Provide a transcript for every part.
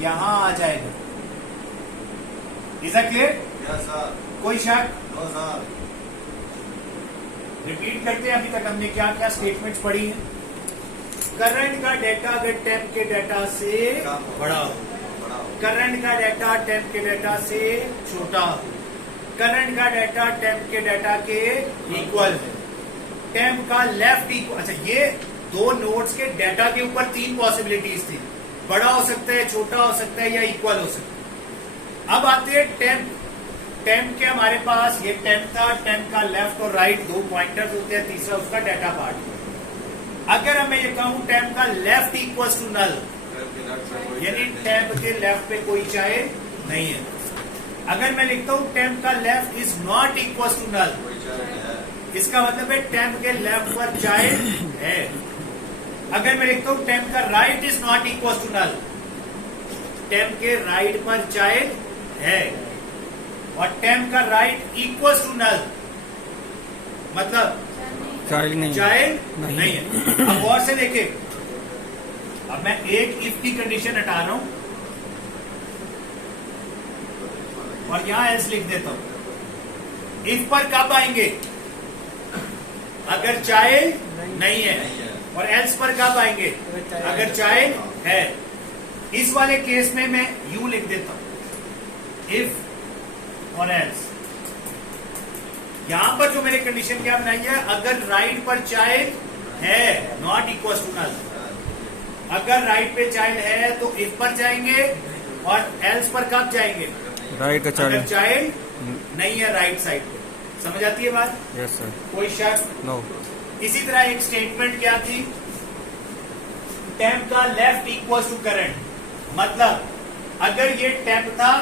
यहां आ जाएगा। Is that clear? Yes sir. कोई शक? No sir. रिपीट करते हैं, अभी तक हमने क्या क्या स्टेटमेंट्स पढ़ी हैं। करंट का डेटा अगर टेम्प के डेटा से बड़ा हो, करंट का डेटा टेम्प के डेटा से छोटा हो, करंट का डेटा टेम्प के डेटा के इक्वल है, टेम्प का लेफ्ट इक्वल। अच्छा, ये दो नोड्स के डेटा के ऊपर तीन पॉसिबिलिटीज थी, बड़ा हो सकता है, छोटा हो सकता है, या इक्वल हो सकता है। अब आते हैं टेम्प। टेम्प के हमारे पास ये टेम्प था, टेम्प का लेफ्ट और राइट दो पॉइंटर्स होते हैं, तीसरा उसका डेटा पार्ट। अगर मैं ये कहूं टेम्प का लेफ्ट इक्वल टू नल, यानी टेम्प के लेफ्ट पे कोई चाइल्ड नहीं है। अगर मैं लिखता हूं टेम्प का left is not equal to null, इसका मतलब है टेम्प के लेफ्ट पर चाइल्ड है। अगर मैं लिखता हूं टेम्प का right is not equal to null, temp के राइट पर चाइल्ड है, और टेम्प का राइट इक्वल टू नल मतलब चाइल्ड नहीं है। अब गौर से देखिए, अब मैं एक इफ की कंडीशन हटा रहा हूं और यहां एल्स लिख देता हूं। इफ पर कब आएंगे? अगर चाइल्ड नहीं है, और एल्स पर कब आएंगे? अगर चाइल्ड है। इस वाले केस में मैं यू लिख देता हूं, इफ और एल्स। यहां पर जो मैंने कंडीशन क्या बनाई है, अगर राइट पर चाइल्ड है नॉट इक्वल टू नल, अगर राइट पे चाइल्ड है तो इफ पर जाएंगे, और एल्स पर कब जाएंगे? राइट का अगर चाइल्ड नहीं है राइट साइड पे। समझ आती है बात? Yes sir. कोई शक? नो। इसी तरह एक स्टेटमेंट क्या थी, टेम्प का लेफ्ट इक्वल टू करंट, मतलब अगर ये टेम्प था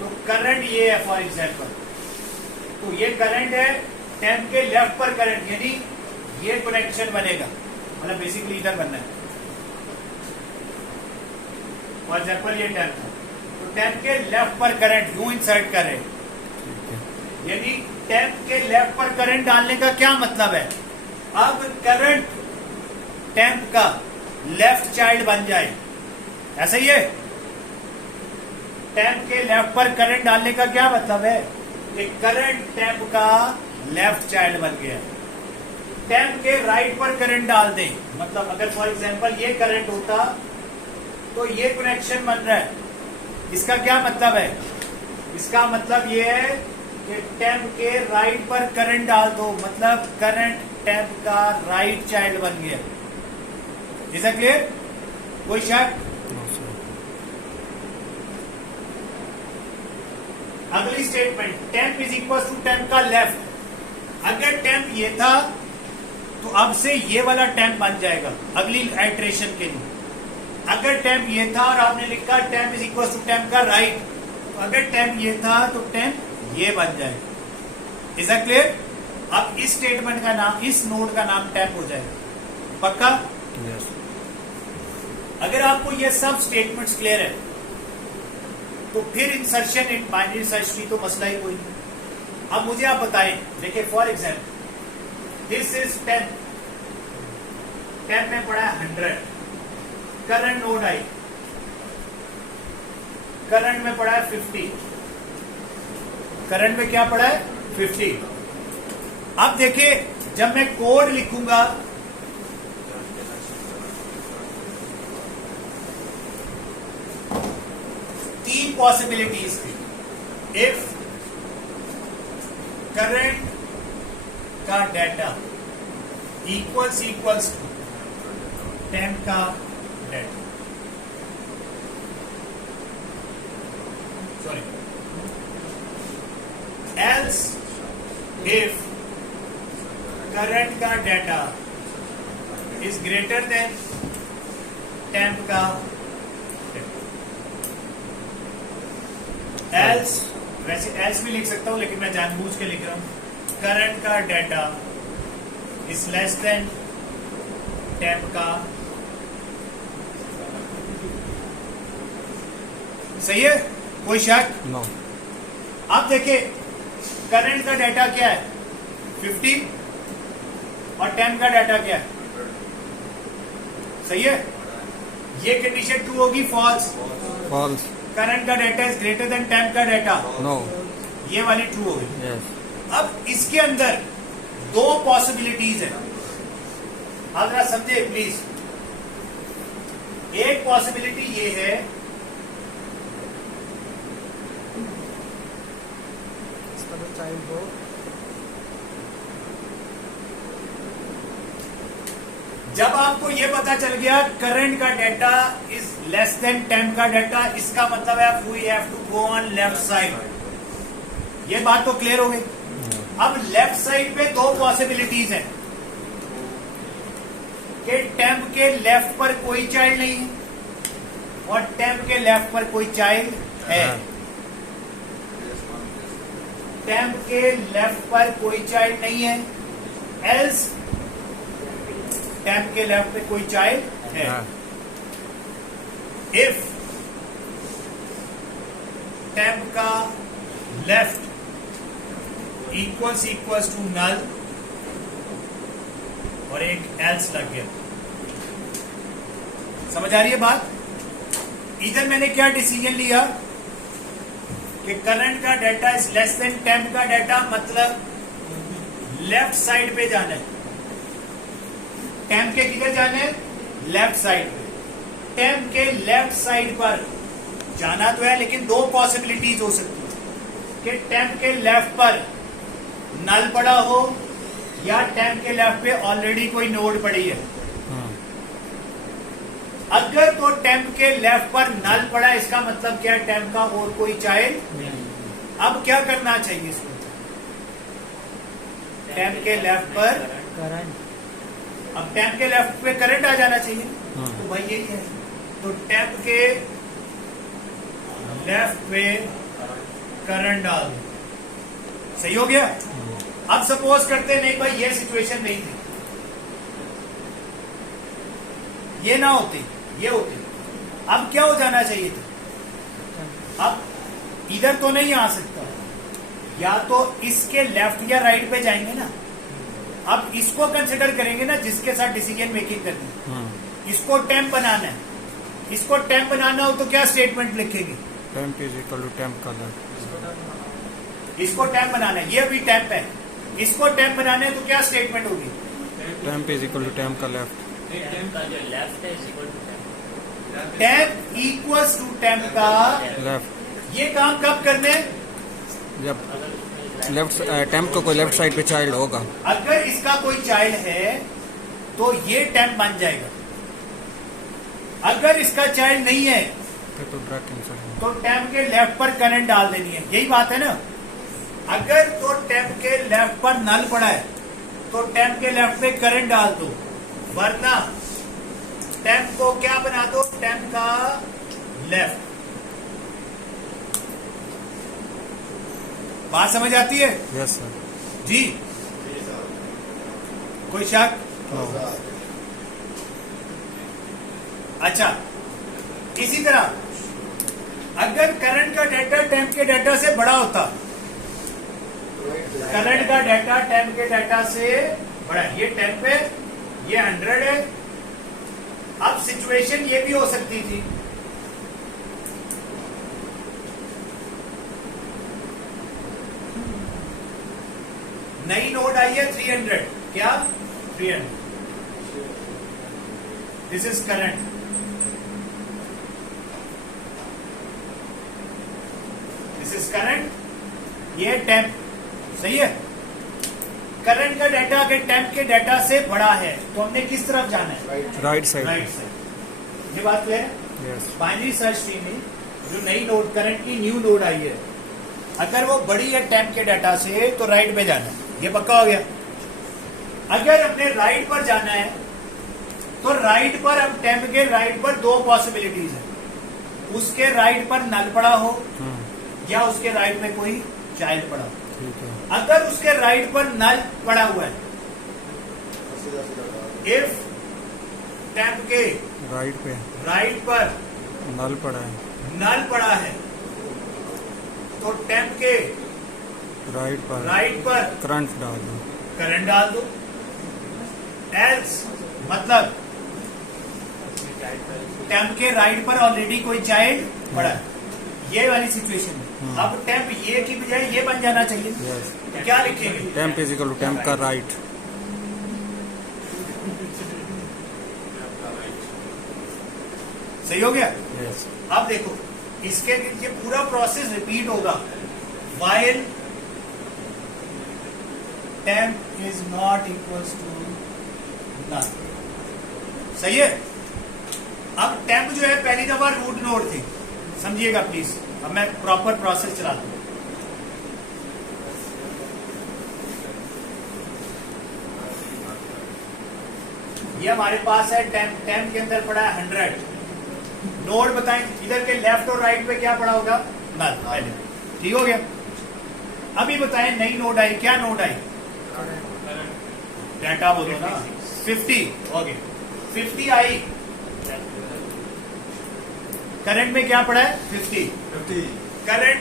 तो करंट ये है फॉर एग्जाम्पल, तो ये करंट है, टेम्प के लेफ्ट पर करंट, यानी ये कनेक्शन बनेगा, मतलब बेसिकली इधर बनना है। फॉर एग्जाम्पल ये टेम्प था, तो टेम्प के लेफ्ट पर करंट यूं इंसर्ट कर रहे हैं, यानी टेम्प के लेफ्ट पर करंट डालने का क्या मतलब है, अब करंट टेम्प का लेफ्ट चाइल्ड बन जाए, ऐसा ही है। टेम्प के लेफ्ट पर करंट डालने का क्या मतलब है कि करंट टेम्प का लेफ्ट चाइल्ड बन गया। टेम्प के राइट पर करंट डाल दें, मतलब अगर फॉर एग्जांपल ये करंट होता तो ये कनेक्शन बन रहा है, इसका क्या मतलब है? इसका मतलब ये है कि टेम्प के राइट पर करंट डाल दो, मतलब करंट टेम्प का राइट चाइल्ड बन गया। Is that clear? कोई शक? अगली statement, temp is equal to temp का लेफ्ट। अगर टेम्प ये था तो अब से ये वाला टेम्प बन जाएगा अगली आइट्रेशन के लिए। अगर टेम्प ये था और आपने लिखा temp is equal to temp का राइट, तो अगर टेम्प ये था तो टेम्प ये बन जाएगा। Is that clear? अब इस स्टेटमेंट का नाम, इस नोड का नाम टेम्प हो जाएगा। पक्का? यस। अगर आपको ये सब स्टेटमेंट्स क्लियर है तो फिर इंसर्शन इन बाइनरी सर्च की तो मसला ही कोई नहीं। अब मुझे आप बताएं, देखिए फॉर एग्जाम्पल दिस इज 10, 10 में पड़ा है 100, करंट नोड आई, करंट में पड़ा है 50, करंट में क्या पड़ा है 50। अब देखिए जब मैं कोड लिखूंगा तीन पॉसिबिलिटीज थी। इफ करंट का डेटा इक्वल्स टू टेम्प का data, sorry, else if current का data is greater than temp का, एल्स, वैसे एल्स भी लिख सकता हूं लेकिन मैं जानबूझ के लिख रहा हूं, करंट का data is less than temp का। सही है? कोई शक? नो। अब देखिए करंट का डेटा क्या है 50 और टेम्प का डेटा क्या है? सही है? ये कंडीशन ट्रू होगी फॉल्स। फॉल्स। करंट का data is greater than temp का डाटा, नो। ये वाली ट्रू होगी। यस। अब इसके अंदर दो पॉसिबिलिटीज है, आप जरा समझे प्लीज। एक पॉसिबिलिटी ये है जब आपको ये पता चल गया करंट का data is less than temp का डाटा, इसका मतलब है we have to go on left side. ये बात तो क्लियर हो गई। अब लेफ्ट साइड पे दो पॉसिबिलिटीज हैं कि टेम्प के लेफ्ट पर कोई चाइल्ड नहीं है और टेम्प के लेफ्ट पर कोई चाइल्ड है। टेम्प के लेफ्ट पर कोई चाइल्ड नहीं है, एल्स टेम्प के लेफ्ट पे कोई चाइल्ड है। इफ टेम्प का लेफ्ट इक्वल्स टू नल और एक एल्स लग गया। समझ आ रही है बात? इधर मैंने क्या डिसीजन लिया कि करंट का data is less than temp का डाटा, मतलब लेफ्ट साइड पे जाना है। टेम्प के किधर जाना है? लेफ्ट साइड पे। टेम्प के लेफ्ट साइड पर जाना तो है, लेकिन दो पॉसिबिलिटीज हो सकती है कि टेम्प के लेफ्ट पर नल पड़ा हो या टेम्प के लेफ्ट पे ऑलरेडी कोई नोड पड़ी है। अगर तो टेम्प के लेफ्ट पर नल पड़ा, इसका मतलब क्या? टेम्प का और कोई चाइल्ड। अब क्या करना चाहिए इसको? टेम्प के लेफ्ट पर करंट, अब टेम्प के लेफ्ट पे करंट आ जाना चाहिए। तो भाई यही है, तो टेम्प के लेफ्ट पे करंट डाल दो। सही हो गया? अब सपोज करते नहीं भाई ये सिचुएशन नहीं थी, ये ना होती, ये होती, अब क्या हो जाना चाहिए था? अब इधर तो नहीं आ सकता, या तो इसके लेफ्ट या राइट पे जाएंगे ना। अब इसको कंसिडर करेंगे ना, जिसके साथ डिसीजन मेकिंग करनी है। इसको टेम्प बनाना है, इसको टेम्प बनाना हो तो क्या स्टेटमेंट लिखेंगे? Temp is equal to temp का लेफ्ट। इसको टेम्प बनाना है, ये अभी टेम्प है, इसको टेम्प बनाना है तो क्या स्टेटमेंट होगी? Temp is equal to temp का लेफ्ट। टेम्प का जो लेफ्ट है is equal to temp. Temp equals to temp का लेफ्ट। ये काम कब करने? जब लेफ्ट टेम्प को कोई लेफ्ट साइड पे चाइल्ड होगा। अगर इसका कोई चाइल्ड है तो ये टेम्प बन जाएगा। अगर इसका चाइल्ड नहीं है तो डायरेक्ट आंसर है। तो टेम्प के लेफ्ट पर करंट डाल देनी है, यही बात है ना। अगर तो टेम्प के लेफ्ट पर नल पड़ा है तो टेम्प के लेफ्ट पे करंट डाल दो, वरना टेम्प को क्या बना दो? टेम्प का लेफ्ट। बात समझ आती है? Yes sir. जी, कोई शक? अच्छा, इसी तरह अगर करंट का डाटा टेम्प के डाटा से बड़ा होता, करंट का डाटा टेम्प के डाटा से बड़ा, ये टेम्प है, ये 100 है। अब सिचुएशन ये भी हो सकती थी, नई नोड आई है 300, क्या 300, this is current, this is current, ये टेम्प। सही है? करंट का डाटा अगर टेम्प के डाटा से बड़ा है तो हमने किस तरफ जाना है? Right side. Right side. ये बात क्लियर है? यस। बाइनरी सर्च ट्री में जो नई नोड, करंट की न्यू नोड आई है, अगर वो बड़ी है टेम्प के डाटा से तो राइट पे जाना है, ये पक्का हो गया। अगर अपने राइट पर जाना है तो राइट पर, अब टेम्प के राइट पर दो पॉसिबिलिटीज है, उसके राइट पर नल पड़ा हो या उसके राइट में कोई चाइल्ड पड़ा हो। ठीक है। अगर उसके राइट पर नल पड़ा हुआ है, इफ टेम्प के राइट पर नल पड़ा है, नल पड़ा है तो टेम्प के राइट पर करंट डाल दो, करंट डाल दो। एल्स मतलब टेम्प के राइट पर ऑलरेडी कोई चाइल्ड पड़ा है, ये वाली सिचुएशन में। अब टेम्प ये की बजाय ये बन जाना चाहिए। Yes. तो क्या लिखेंगे? Temp is equal to temp का राइट। सही हो गया? यस। अब देखो इसके ये पूरा प्रोसेस रिपीट होगा while temp is not equals to none। सही है? अब temp जो है पहली दफा रूट नोड थी, समझिएगा प्लीज। अब मैं प्रॉपर प्रोसेस चलाता हूं। ये हमारे पास है टेम्प के अंदर पड़ा है 100। नोड बताएं इधर के लेफ्ट और राइट पे क्या पड़ा होगा? नल पहले। ठीक हो गया? अभी बताएं नई नोड आई, क्या नोड आई? डाटा बोलो ना। 50। ओके 50 आई, करंट में क्या पड़ा है? 50। करंट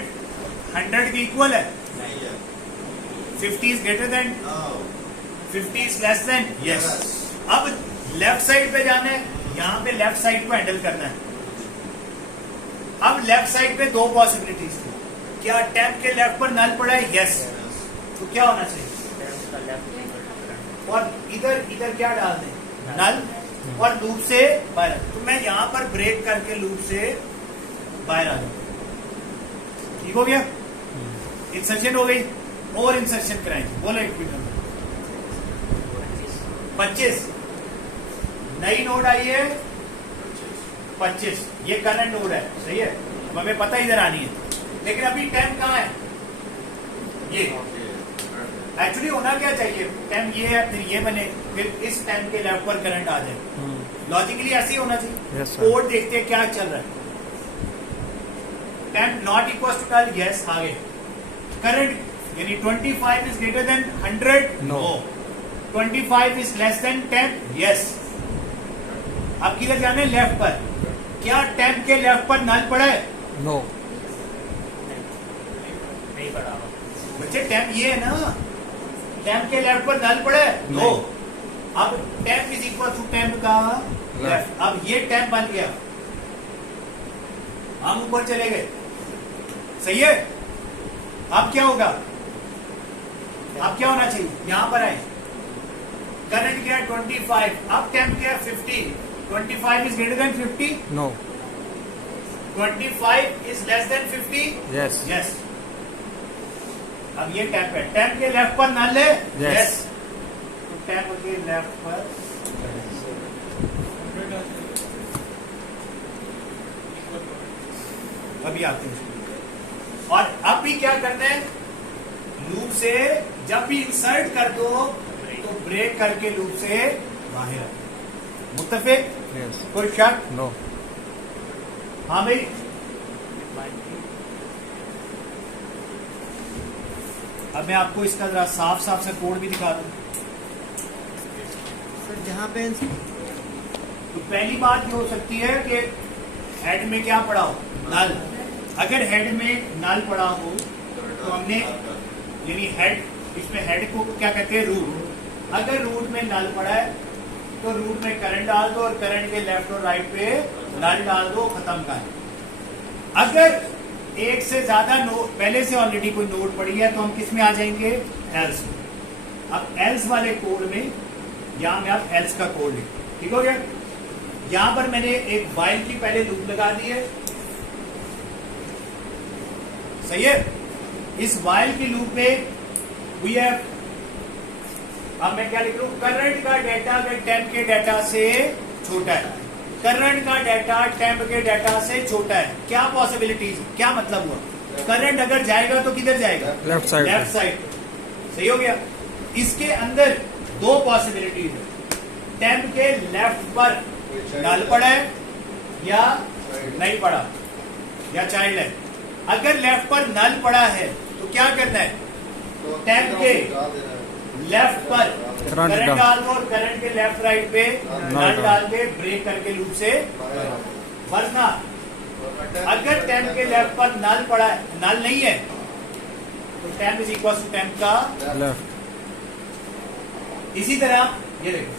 100 के इक्वल है। 50 is greater than 50 is less then. Yes. अब लेफ्ट साइड पे जाना है, यहां पे लेफ्ट साइड को हैंडल करना है। अब लेफ्ट साइड पे दो पॉसिबिलिटीज थी। क्या टेम्प के लेफ्ट पर नल पड़ा है? यस। तो क्या होना चाहिए? और इधर क्या डाल दें? नल, और लूप से बाहर। तो मैं यहां पर ब्रेक करके लूप से बाहर आ जाऊं। ठीक हो गया? इंसर्शन हो गई। और इंसर्शन कराएंगे। बोलो एक मिनट। 25 नई नोड आई है। 25 ये करंट नोड है। सही है? अब हमें पता इधर आनी है, लेकिन अभी टेम्प कहाँ है? ये एक्चुअली होना क्या चाहिए? टेम्प ये है, फिर ये बने, फिर इस टेम्प के लेफ्ट पर करंट आ जाए। लॉजिकली ऐसे ही होना चाहिए। Yes, sir. कोड देखते हैं क्या चल रहा है। Temp not equal to null. Yes. आगे करंट यानी 25 is greater than 100। No. 25 is less than 10। Yes. अब किधर जाना है? लेफ्ट पर। क्या टेम्प के लेफ्ट पर नल पड़ा है? नो। नहीं पड़ा। बच्चे टेम्प ये है ना, टेम्प के लेफ्ट पर नल पड़ा है? नो। अब temp is equal to temp का लेफ्ट। अब ये टेम्प बन गया, हम ऊपर चले गए। सही है? अब क्या होगा? अब क्या होना चाहिए? यहां पर आए, करंट क्या है? 25। अब टेम्प क्या है? 50। 25 is greater than 50। No. 25 is less than 50। Yes. Yes. अब ये टेम्प है, टेम्प के लेफ्ट पर नल है। Yes. तो टेम्प के लेफ्ट पर अभी आते हैं। और अब भी क्या करना है? लूप से जब भी इंसर्ट कर दो तो ब्रेक करके लूप से बाहर आ। मुत्तफिक? यस। कोई शक? नो। हाँ भाई। अब मैं आपको इसका जरा साफ साफ से कोड भी दिखा दूं। सर जहाँ पे तो पहली बात ये हो सकती है कि हेड में क्या पड़ा हो? नल। अगर हेड में नल पड़ा हो तो हमने यानी हेड, इसमें हेड को क्या कहते हैं? रूट। अगर रूट में नल पड़ा है तो रूट में करंट डाल दो, और करंट के लेफ्ट और राइट पे नल डाल दो, खत्म कर। अगर एक से ज्यादा नोड पहले से ऑलरेडी कोई नोड पड़ी है तो हम किस में आ जाएंगे? एल्स में। अब एल्स वाले कोड में यहां में आप एल्स का कोड लिख। ठीक हो गया? यहां पर मैंने एक व्हाइल की पहले लूप लगा दी है। सही है? इस व्हाइल की लूप में वी हैव, अब मैं क्या लिख रहा हूं? करंट का डेटा अगर टेम्प के डेटा से छोटा है, करंट का डेटा टेम्प के डेटा से छोटा है, क्या पॉसिबिलिटीज? क्या मतलब हुआ? करंट अगर जाएगा तो किधर जाएगा? Left side. Left side. सही हो गया? इसके अंदर दो पॉसिबिलिटीज है। टेम्प के लेफ्ट पर नल पड़ा है या नहीं पड़ा, या चाइल्ड है। अगर लेफ्ट पर नल पड़ा है तो क्या करना है? टेम्प के लेफ्ट पर करंट डाल दो, और करंट के लेफ्ट राइट पे नल डाल के ब्रेक करके लूप से। वरना अगर टेम्प के लेफ्ट पर नल पड़ा है, नल नहीं है, तो temp is equal to temp का लेफ्ट। इसी तरह ये देखो,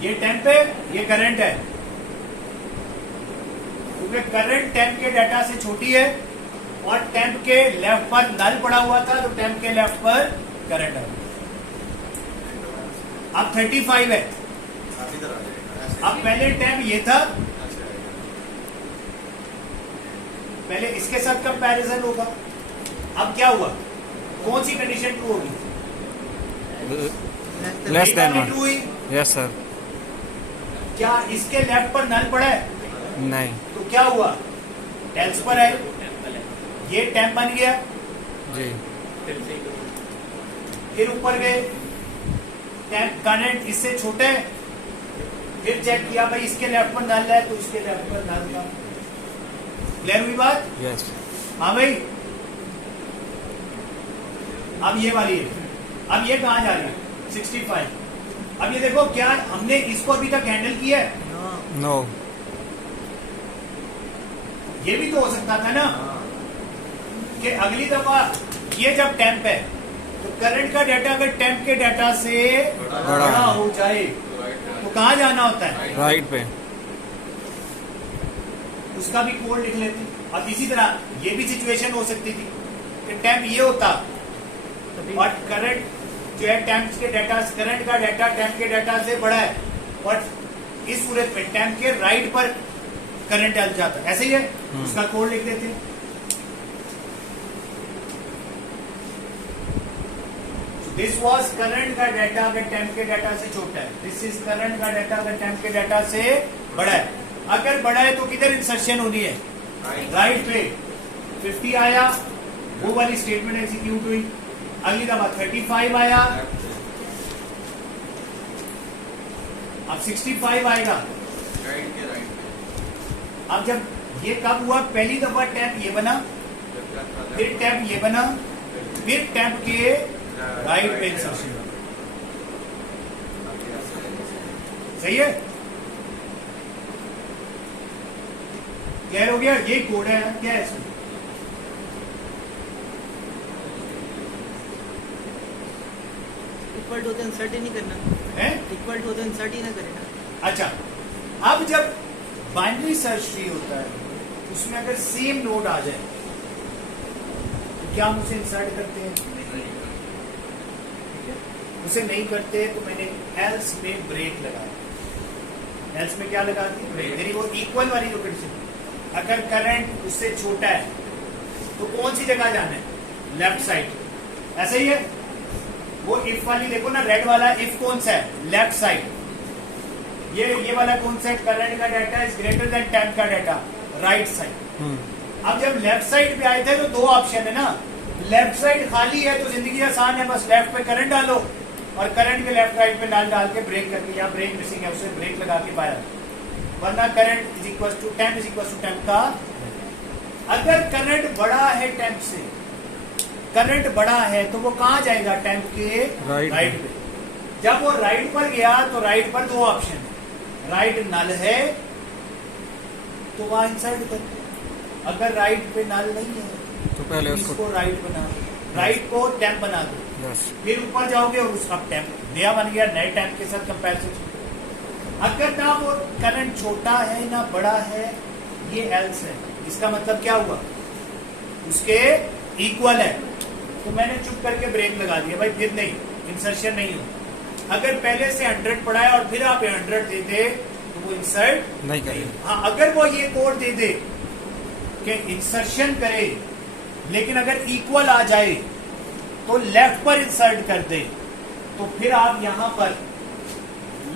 ये टेम्प है, ये करंट है, क्योंकि करंट टेम्प के डाटा से छोटी है और टेम्प के लेफ्ट पर नल पड़ा हुआ था, तो टेम्प के लेफ्ट पर करंट है। अब 35 है। अब पहले टेम्प ये था, पहले इसके साथ कंपैरिजन होगा। अब क्या हुआ, कौन सी कंडीशन ट्रू होगी? लेस देन ट्रू हुई। Yes sir. क्या इसके लेफ्ट पर नल पड़ा है? नहीं तो क्या हुआ, टेल्स पर है, ये टेम्प बन गया। जी। फिर ऊपर गए, टेम्प करंट इससे छोटे है, फिर चेक किया भाई इसके लेफ्ट पर नल है, तो इसके लेफ्ट पर नल था। क्लियर हुई बात? यस। हाँ भाई। अब ये वाली है, अब ये कहां जा रही है? 65। अब ये देखो, क्या हमने इसको अभी तक हैंडल किया है? नो। ये भी तो हो सकता था ना कि अगली दफा ये जब टेम्प है तो करंट का डाटा अगर टेम्प के डाटा से बड़ा हो जाए तो कहां जाना होता है? राइट पे। उसका भी कोड लिख लेते। अब इसी तरह ये भी सिचुएशन हो सकती थी कि टेम्प ये होता और करंट जो है टेम्प के डाटा, करंट का डाटा टेम्प के डाटा से बड़ा है, और इस सूरत में टेम्प के राइट पर करंट डल जाता है। ऐसे ही है, उसका कोड लिख देते हैं। दिस वॉज करंट का डाटा अगर टेम्प के डाटा से छोटा है, दिस इज करंट का डाटा अगर टेम्प के डाटा से बड़ा है। अगर बड़ा है तो किधर इंसर्शन होनी है? राइट पे। 50 आया, वो वाली स्टेटमेंट एग्जीक्यूट हुई। अगली दफा 35 आया, अब 65 आएगा। अब जब ये कब हुआ? पहली दफा टैप ये बना, फिर टैप ये बना, फिर टैप के राइट पे इंसर्शन। सही है? क्लियर हो गया? ये कोड है, क्या है इसमें? इक्वल टू तो इंसर्ट ही नहीं करना है? इक्वल टू तो इंसर्ट ही ना करेगा। अच्छा, अब जब बाइनरी सर्च ट्री होता है उसमें अगर सेम नोड आ जाए तो क्या हम उसे इंसर्ट करते हैं? उसे नहीं करते तो मैंने एल्स में ब्रेक लगाया। एल्स में क्या लगा दी? ब्रेक। यानी वो इक्वल वाली जो कंडीशन, अगर करंट उससे छोटा है तो कौन सी जगह जाना है? Left side. ऐसे ही है वो इफ वाली, देखो ना रेड वाला इफ कौन सा है? Left side. ये वाला कौन सा है? करंट का data is greater than temp का डाटा, राइट साइड। अब जब लेफ्ट साइड पे आए थे तो दो ऑप्शन है ना, लेफ्ट साइड खाली है तो जिंदगी आसान है, बस लेफ्ट पे करंट डालो और करंट के लेफ्ट राइट पे नाल डाल के ब्रेक करके, या ब्रेक मिसिंग है उसे ब्रेक लगा के पाया, वरना current is equal to temp is equal to temp का। अगर करंट बड़ा है टेम्प से, करंट बड़ा है तो वो कहां जाएगा? टेम्प के राइट पे। जब वो राइट पर गया तो राइट पर दो ऑप्शन है, राइट नल है तो वहां इंसर्ट कर, अगर राइट पे नल नहीं है तो पहले इसको राइट बना दो, राइट को टेम्प बना दो। यस। फिर ऊपर जाओगे और उसका टेम्प नया बन गया, नए टेम्प के साथ कंपैरिजन। अगर ना वो करंट छोटा है ना बड़ा है, ये एल्स है, इसका मतलब क्या हुआ? उसके इक्वल है, तो मैंने चुप करके ब्रेक लगा दिया भाई, फिर नहीं इंसर्शन नहीं हो। अगर पहले से 100 पड़ा है और फिर आप 100 दे दे तो वो इंसर्ट नहीं करें। हाँ, अगर वो ये कोड दे दे कि इंसर्शन करे लेकिन अगर इक्वल आ जाए तो लेफ्ट पर इंसर्ट कर दे, तो फिर आप यहां पर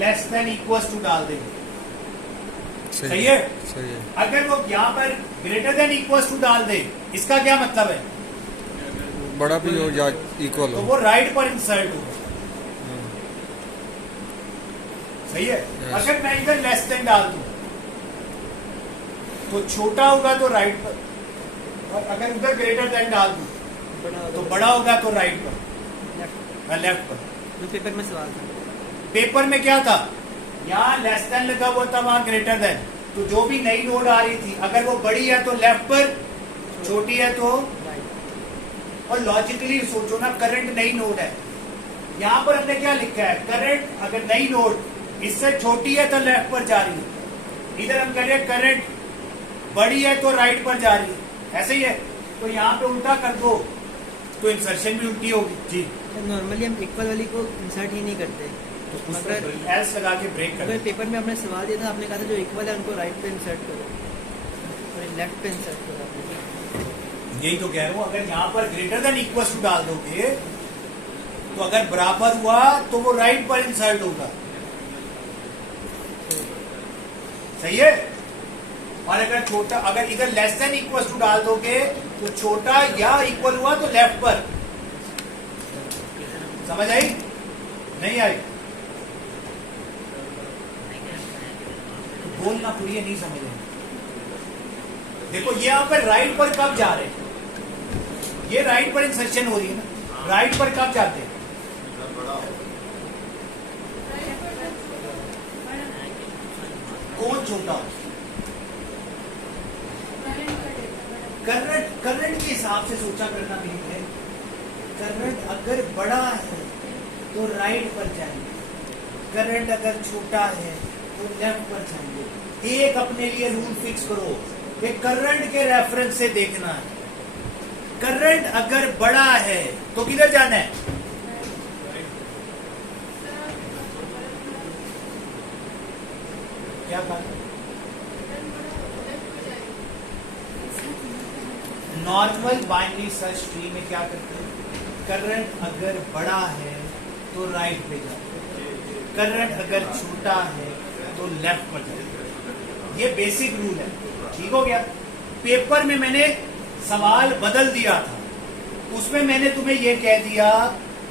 लेस देन इक्वल टू डाल देंगे। सही है? सही है। अगर वो यहां पर ग्रेटर देन इक्वल टू डाल दे, इसका क्या मतलब है? बड़ा भी हो या इक्वल तो हो। वो राइट पर इंसर्ट होगा। सही है? Yes. अगर मैं इधर लेस देन डाल दूं तो छोटा होगा तो राइट पर, और अगर उधर ग्रेटर देन डाल दूं तो बड़ा होगा तो राइट पर, लेफ्ट पर। जो पेपर में सवाल था, पेपर में क्या था? यहाँ लेस देन लगा हुआ था, वहां ग्रेटर देन, तो जो भी नई नोड आ रही थी अगर वो बड़ी है तो लेफ्ट पर, छोटी है तो। और लॉजिकली सोचो ना, करंट नई नोड है, यहां पर हमने क्या लिखा है? करंट अगर नई नोड इससे छोटी है तो लेफ्ट पर जा रही है। इधर हम कह रहे हैं करंट बड़ी है तो राइट पर जा रही है, ऐसे ही है। तो यहाँ पे उल्टा कर दो तो इंसर्शन भी उल्टी होगी जी। नॉर्मली हम इक्वल वाली को इंसर्ट ही नहीं करते। तो उस अगर पर एस लगा के ब्रेक कर अगर दो। पेपर में आपने सवाल दिया था, आपने कहा था जो इक्वल है उनको राइट पे इंसर्ट करो और लेफ्ट पे इंसर्ट करो आपने। यही तो कह रहा हूँ, अगर यहाँ पर ग्रेटर देन इक्वल टू डाल दोगे तो अगर बराबर हुआ तो वो राइट पर इंसर्ट होगा, सही है। और अगर छोटा, अगर इधर लेस देन इक्वल टू डाल दोगे तो छोटा या इक्वल हुआ तो लेफ्ट पर। समझ आई नहीं आई? बोलना पूरी नहीं समझ आई। देखो ये यहाँ पर राइट पर कब जा रहे हैं, ये राइट पर इंसर्शन हो रही है ना, राइट पर कब जाते हैं? कौन छोटा? करंट, करंट के हिसाब से सोचा करना नहीं है। करंट अगर बड़ा है तो राइट पर जाएंगे, करंट अगर छोटा है तो लेफ्ट पर जाएंगे। एक अपने लिए रूल फिक्स करो कि करंट के रेफरेंस से देखना है। करंट अगर बड़ा है तो किधर जाना है? क्या कहा? नॉर्मल बाइनरी सर्च ट्री में क्या करते हैं? करंट अगर बड़ा है तो राइट पे जाते हैं, करंट अगर छोटा है तो लेफ्ट पर जाते हैं। ये बेसिक रूल है, ठीक हो गया। पेपर में मैंने सवाल बदल दिया था, उसमें मैंने तुम्हें यह कह दिया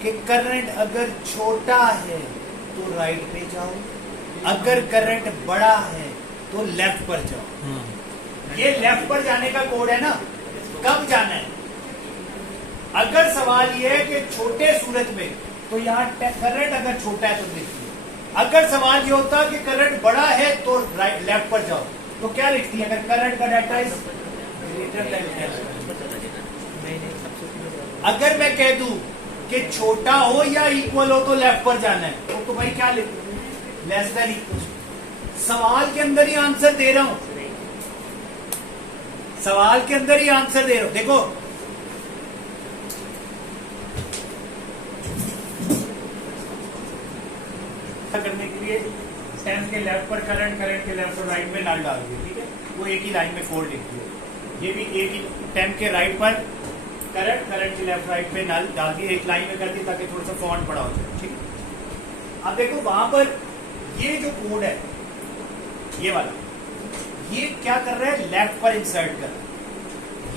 कि करंट अगर छोटा है तो राइट पे जाओ, अगर करंट बड़ा है तो लेफ्ट पर जाओ। ये लेफ्ट पर जाने का कोड है ना, कब जाना है? अगर सवाल ये है कि छोटे सूरत में तो यहाँ करंट अगर छोटा है तो देखिए। अगर सवाल ये होता कि करंट बड़ा है तो राइट लेफ्ट पर जाओ, तो क्या लिखती है? अगर करंट का डाटा इज ग्रेटर देन 10। अगर मैं कह दूं कि छोटा हो या इक्वल हो तो लेफ्ट पर जाना है, तो भाई क्या लिखूं? Less than equal. सवाल के अंदर ही आंसर दे रहा हूं, सवाल के अंदर ही आंसर दे रहा हूं। देखो करने के लिए 10 के लेफ्ट पर करंट, करंट के लेफ्ट और राइट में नल डाल दिए, ठीक है। वो एक ही लाइन में कोड लिखती है। ये भी एक ही 10 के राइट पर करंट, करंट के लेफ्ट राइट में नल डाल दिए, एक लाइन में कर दी ताकि थोड़ा सा फॉन्ट बड़ा हो जाए, ठीक है। अब देखो वहां पर ये जो कोड है, ये वाला, ये क्या कर रहा है? लेफ्ट पर इंसर्ट कर रहा है।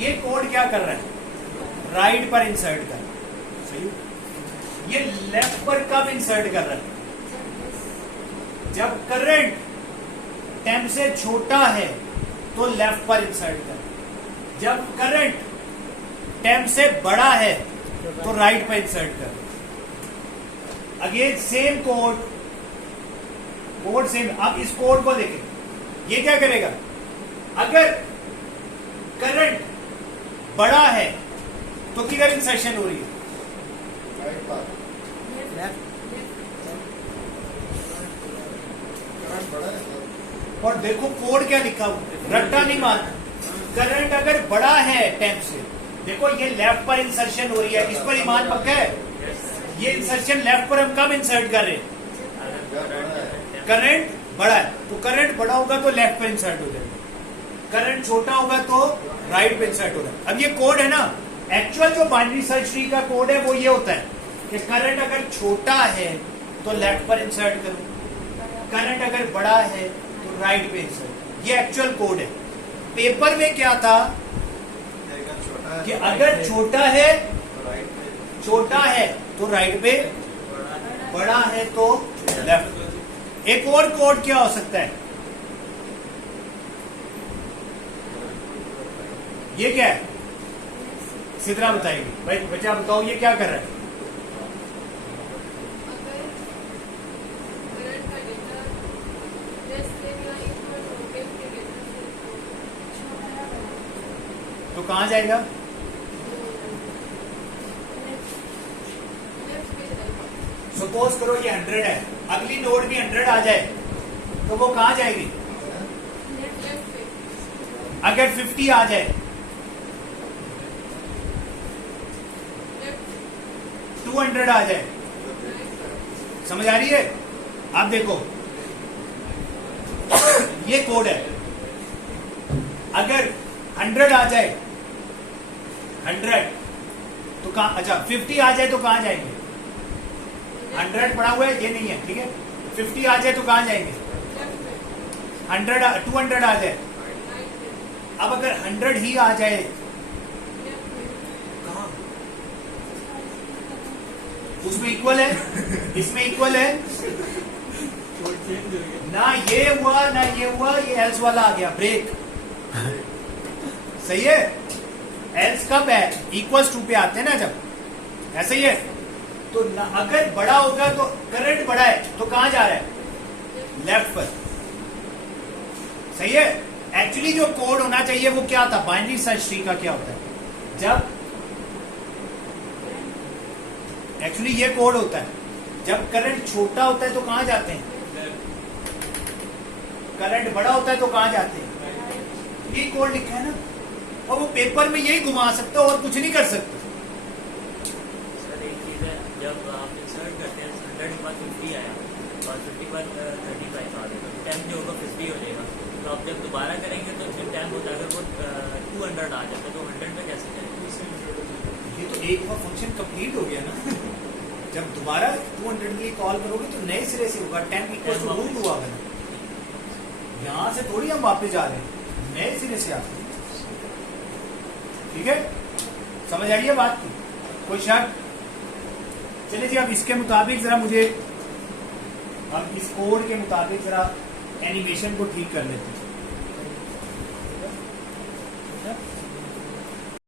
ये कोड क्या कर रहा है? राइट पर इंसर्ट कर रहा है, सही। ये लेफ्ट पर कब इंसर्ट कर रहा है? जब करंट 10 से छोटा है तो लेफ्ट पर इंसर्ट कर, जब करंट 10 से बड़ा है तो राइट पर इंसर्ट कर। Again same code, code same. अब इस कोड को देखें, ये क्या करेगा? अगर करंट बड़ा है तो किधर इंसर्शन हो रही है? और देखो कोड क्या लिखा हुआ, रट्टा नहीं मारना। करंट अगर बड़ा है 10 से, देखो ये लेफ्ट पर इंसर्शन हो रही है, इस पर ईमान पक्का है। ये इंसर्शन लेफ्ट पर हम कब इंसर्ट कर रहे हैं? करंट बड़ा है, तो करंट बड़ा होगा तो लेफ्ट पर इंसर्ट हो जाएगा, करंट छोटा होगा तो राइट पे इंसर्ट हो जाएगा। अब ये कोड है ना, एक्चुअल जो बाइनरी सर्च ट्री का कोड है वो ये होता है कि करंट अगर छोटा है तो लेफ्ट पर इंसर्ट करो, करंट अगर बड़ा है तो राइट पे इंसर्ट। ये एक्चुअल कोड है। पेपर में क्या था कि अगर छोटा है तो राइट पे, बड़ा है तो लेफ्ट। एक और कोड क्या हो सकता है? ये क्या है? सिद्रा बताएगी। भाई बच्चा बताओ ये क्या कर रहा है? तो कहां जाएगा? सपोज करो ये 100 है, अगली नोड भी 100 आ जाए तो वो कहां जाएगी? अगर 50 आ जाए, 200 आ जाए, समझ आ रही है? आप देखो ये कोड है। अगर 100 आ जाए, 100 तो कहां, अच्छा 50 आ जाए तो कहां जाएंगे? 100 पड़ा हुआ है, ये नहीं है, ठीक है। 50 आ जाए तो कहां जाएंगे? 200 आ जाए। अब अगर 100 ही आ जाए कहां? उसमें इक्वल है, इसमें इक्वल है ना, ये हुआ ना ये हुआ, ये एल्स वाला आ गया, ब्रेक। सही है? एल्स कब है? इक्वल्स टू पे आते हैं ना जब, ऐसा ही है। तो अगर बड़ा होगा तो करंट बड़ा है तो कहां जा रहा है? लेफ्ट पर। सही है? एक्चुअली जो कोड होना चाहिए वो क्या था? बाइनरी सर्च ट्री का क्या होता है? जब एक्चुअली ये कोड होता है, जब करंट छोटा होता है तो कहां जाते हैं? करंट बड़ा होता है तो कहां जाते हैं? ये कोड लिखा है ना, और वो पेपर में यही घुमा सकते हो और कुछ नहीं कर सकते। सर एक चीज़ है, जब आप इंसर्ट करते हैं 100 के बाद 50 आया और 50 के बाद 35 आ गया, तो टाइम जो होगा 50 हो जाएगा। तो आप जब दोबारा करेंगे तो जो टाइम होता है, अगर वो 200 आ जाता है तो 100 में कैसे जाएगा? ये तो एक बार फंक्शन कंप्लीट हो गया ना। जब दोबारा 200 के लिए कॉल करोगे तो नए सिरे से होगा, टेम्प इक्वल टू रूट हुआ है। यहां से थोड़ी हम वापस जा रहे हैं, नए सिरे से आते हैं। ठीक है, समझ आ रही है बात की? कोई शक? चलिए जी, अब इसके मुताबिक जरा मुझे, अब इस कोड के मुताबिक जरा एनिमेशन को ठीक कर लेते हैं।